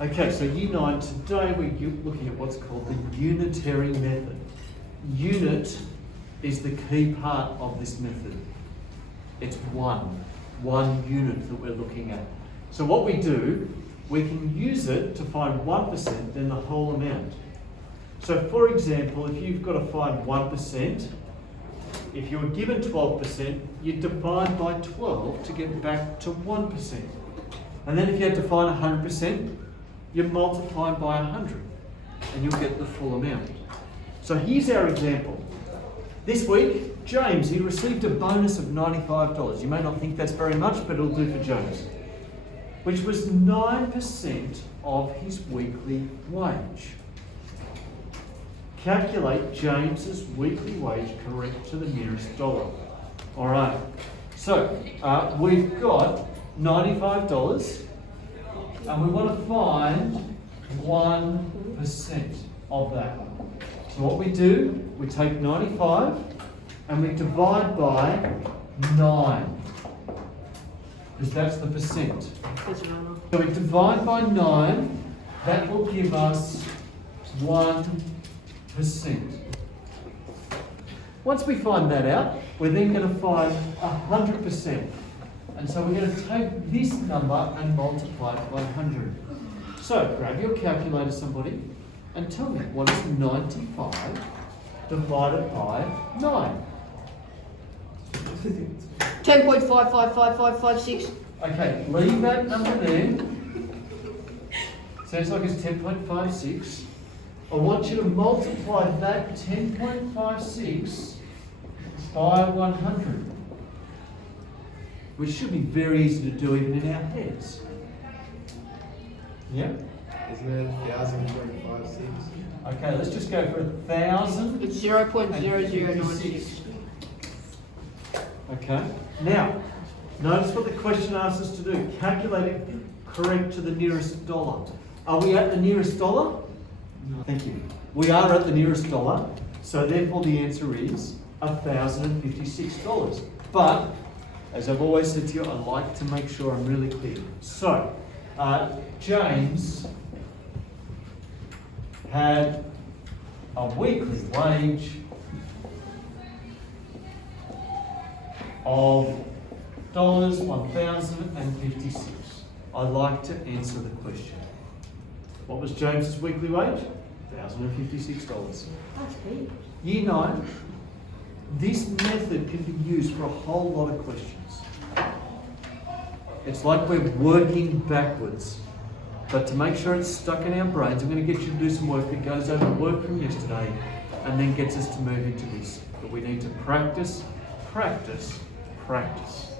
Okay, so Year 9, today we're looking at what's called the unitary method. Unit is the key part of this method. It's one unit that we're looking at. So what we do, we can use it to find 1%, then the whole amount. So for example, if you've got to find 1%, if you were given 12%, you divide by 12 to get back to 1%. And then if you had to find 100%, you multiply by 100 and you'll get the full amount. So here's our example. This week, James, he received a bonus of $95. You may not think that's very much, but it'll do for James. Which was 9% of his weekly wage. Calculate James's weekly wage correct to the nearest dollar. All right, so we've got $95 and we want to find 1% of that. So what we do, we take 95 and we divide by 9, because that's the percent. So we divide by 9, that will give us 1%. Once we find that out, we're then going to find 100%. And so we're going to take this number and multiply it by 100. So grab your calculator, somebody, and tell me, what is 95 divided by 9? 10.555556. Okay, leave that number there. Sounds like it's 10.56. I want you to multiply that 10.56 by 100, which should be very easy to do even in our heads. Yeah? Isn't it 1,000.56? Okay, let's just go for 1,000. It's 0.0096. Okay, now, notice what the question asks us to do. Calculate it correct to the nearest dollar. Are we at the nearest dollar? No. Thank you. We are at the nearest dollar, so therefore the answer is $1,056. But, as I've always said to you, I like to make sure I'm really clear. So, James had a weekly wage of $1,056. I'd like to answer the question. What was James's weekly wage? $1,056. That's big. Year 9, this method can be used for a whole lot of questions. It's like we're working backwards. But to make sure it's stuck in our brains, I'm going to get you to do some work that goes over the work from yesterday and then gets us to move into this. But we need to practice, practice, practice.